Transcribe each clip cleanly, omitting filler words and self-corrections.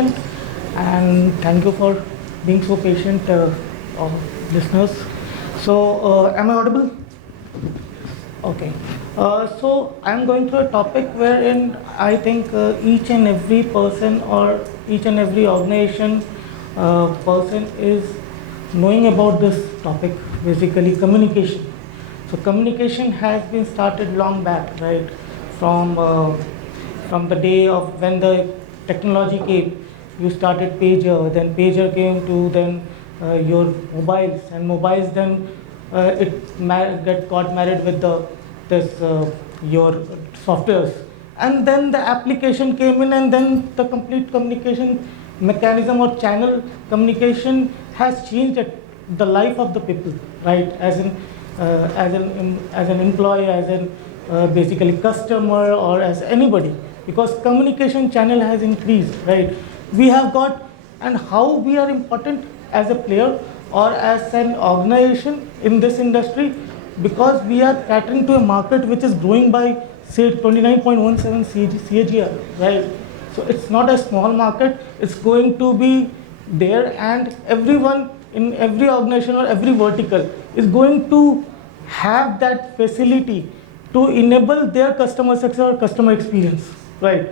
session, and thank you for being so patient, listeners. So, am I audible? Okay. So I'm going through a topic wherein I think each and every person or each and every organization person is knowing about this topic, basically communication. So communication has been started long back, right? From from the day of when the technology came, you started pager, then pager came to then your mobiles, and mobiles then got married with the this your softwares, and then the application came in, and then the complete communication mechanism or channel communication has changed the life of the people, right? As an employee, as an basically customer, or as anybody, because communication channel has increased, right? We have got, and how we are important as a player or as an organization in this industry, because we are catering to a market which is growing by say 29.17 CAGR, right? So it's not a small market, it's going to be there, and everyone in every organization or every vertical is going to have that facility to enable their customer success or customer experience, right?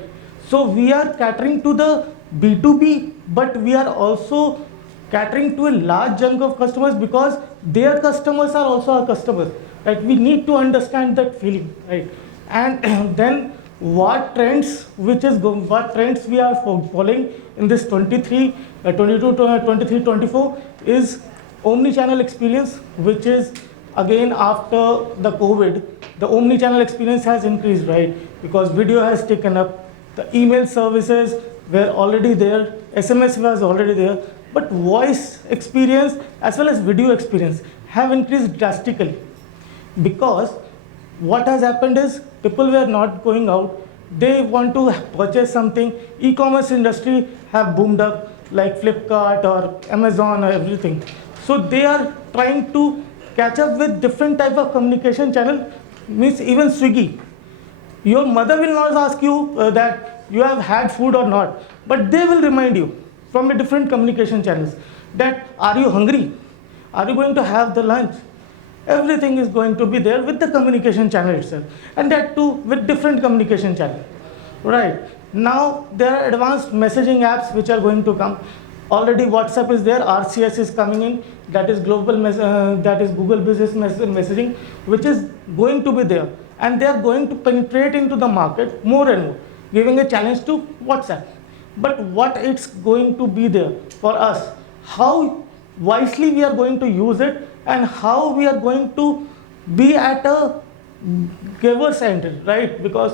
So we are catering to the B2B, but we are also catering to a large chunk of customers, because their customers are also our customers, right? We need to understand that feeling, right? And then what trends what trends we are following in this 23 22 23 24 is omni-channel experience, which is again after the COVID, the omni-channel experience has increased, right? Because video has taken up, the email services were already there, SMS was already there, but voice experience as well as video experience have increased drastically, because what has happened is people were not going out, they want to purchase something. E-commerce industry have boomed up like Flipkart or Amazon or everything. So they are trying to catch up with different type of communication channel, means even Swiggy. Your mother will not ask you that you have had food or not, but they will remind you from a different communication channels that are you hungry? Are you going to have the lunch? Everything is going to be there with the communication channel itself, and that too with different communication channel, right? Now there are advanced messaging apps which are going to come. Already WhatsApp is there, RCS is coming in, that is that is Google Business Messaging, which is going to be there, and they are going to penetrate into the market more and more, giving a challenge to WhatsApp. But what it's going to be there for us, how wisely we are going to use it, and how we are going to be at a giver's end, right? Because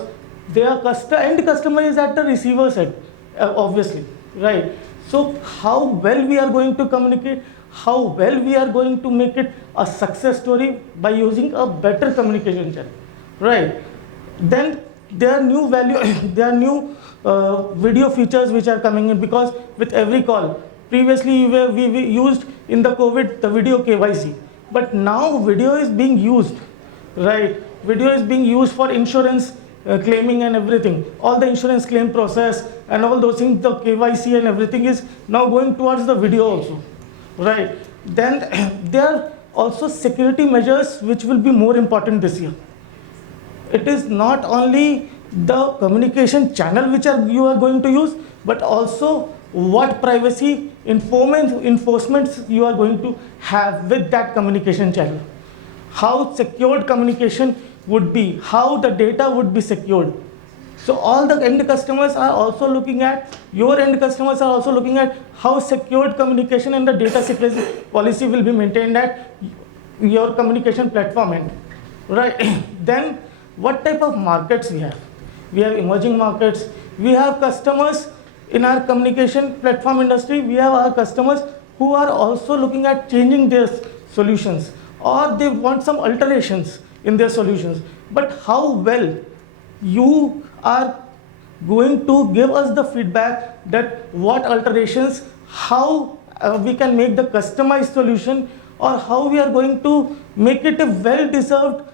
their end customer is at the receiver's end, obviously, right? So how well we are going to communicate, how well we are going to make it a success story by using a better communication channel, right? Then there are new value, there are new video features which are coming in, because with every call, previously we used in the COVID the video KYC, but now video is being used, right? Video is being used for insurance claiming and everything. All the insurance claim process and all those things, the KYC and everything is now going towards the video also, right? Then there are also security measures which will be more important this year. It is not only the communication channel which you are going to use, but also what privacy enforcements you are going to have with that communication channel. How secured communication would be, how the data would be secured. So all the end customers are also looking at, your end customers are also looking at how secured communication and the data security policy will be maintained at your communication platform end, right? Then what type of markets we have? We have emerging markets, we have customers in our communication platform industry, we have our customers who are also looking at changing their solutions, or they want some alterations in their solutions. But how well you are going to give us the feedback that what alterations, how we can make the customized solution, or how we are going to make it a well-deserved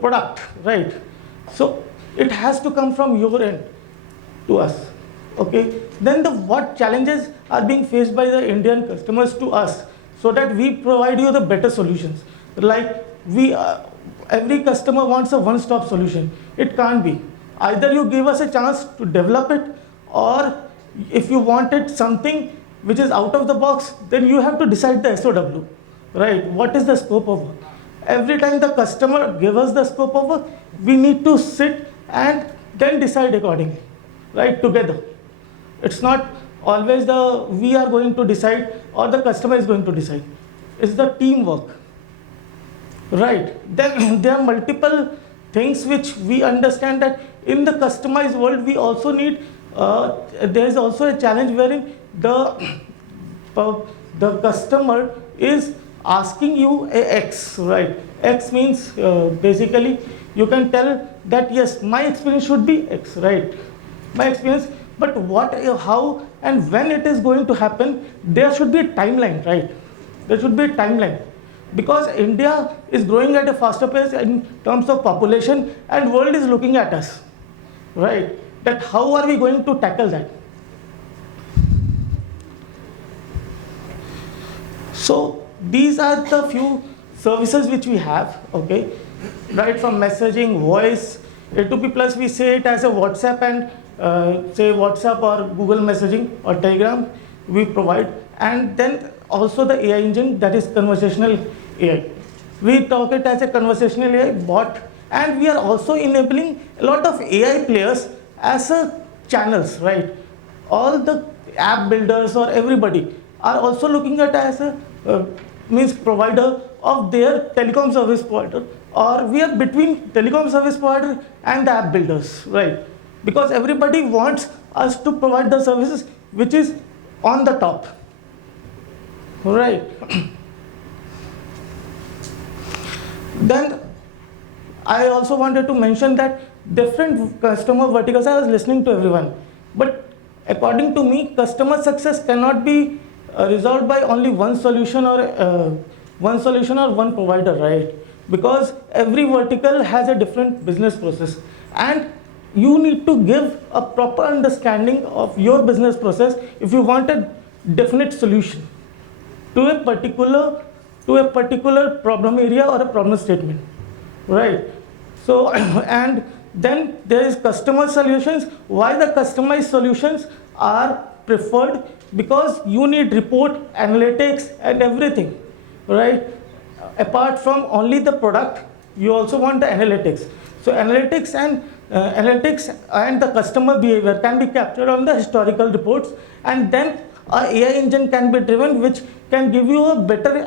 product, right? So it has to come from your end to us, okay? then what challenges are being faced by the Indian customers to us, so that we provide you the better solutions. Like every customer wants a one-stop solution. It can't be. Either you give us a chance to develop it, or if you wanted something which is out of the box, then you have to decide the SOW, right? What is the scope of work? Every time the customer gives us the scope of work, we need to sit and then decide accordingly, right, together. It's not always we are going to decide or the customer is going to decide. It's the teamwork, right? Then there are multiple things which we understand that in the customized world we also need, there is also a challenge wherein the customer is asking you a X, right? X means basically you can tell that yes, my experience should be X, right? My experience, but what, how and when it is going to happen, there should be a timeline, right? There should be a timeline. Because India is growing at a faster pace in terms of population and world is looking at us, right? That how are we going to tackle that? So these are the few services which we have, okay? Right from messaging, voice, A2P plus we say it as a WhatsApp and say WhatsApp or Google messaging or Telegram we provide, and then also the AI engine, that is conversational AI. We talk it as a conversational AI bot, and we are also enabling a lot of AI players as a channels, right? All the app builders or everybody are also looking at as a means provider of their telecom service provider, or we are between telecom service provider and the app builders, right? Because everybody wants us to provide the services which is on the top, right? Then I also wanted to mention that different customer verticals, I was listening to everyone, but according to me, customer success cannot be resolved by only one solution or one provider, right? Because every vertical has a different business process, and you need to give a proper understanding of your business process if you want a definite solution to a particular problem area or a problem statement, right? So and then there is customer solutions. Why the customized solutions are preferred? Because you need report, analytics and everything, right? Apart from only the product, you also want the analytics. So analytics and the customer behavior can be captured on the historical reports, and then a AI engine can be driven which can give you a better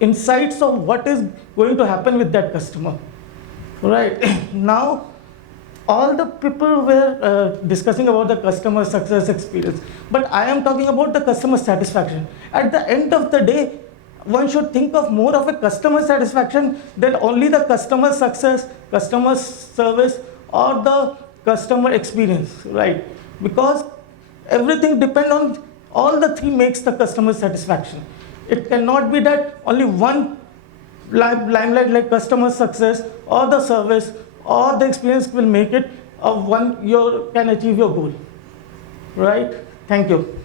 insights of what is going to happen with that customer, right? Now all the people were discussing about the customer success experience, but I am talking about the customer satisfaction. At the end of the day, one should think of more of a customer satisfaction than only the customer success, customer service or the customer experience, right? Because everything depends on all the three makes the customer satisfaction. It cannot be that only one limelight like customer success or the service or the experience will make it one you can achieve your goal, right? Thank you.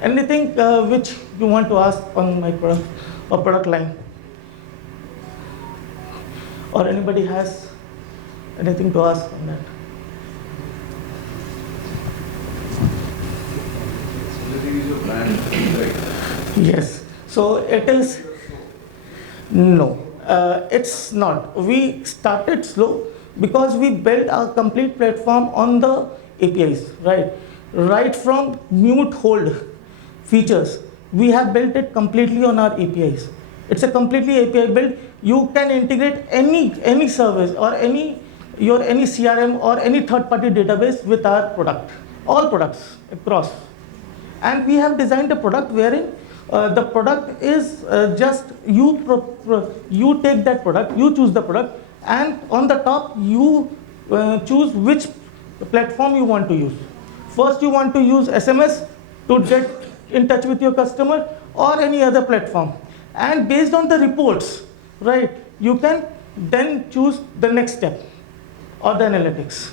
Anything which you want to ask on my product or product line, or anybody has anything to ask on that? Your brand, right? Yes. So it is no. It's not. We started slow because we built our complete platform on the APIs, right? Right from mute hold features, we have built it completely on our APIs. It's a completely API build. You can integrate any service or any CRM or any third-party database with our product, all products across. And we have designed a product wherein the product is just you take that product, you choose the product, and on the top you choose which platform you want to use. First you want to use SMS to get in touch with your customer or any other platform, and based on the reports, right, you can then choose the next step or the analytics.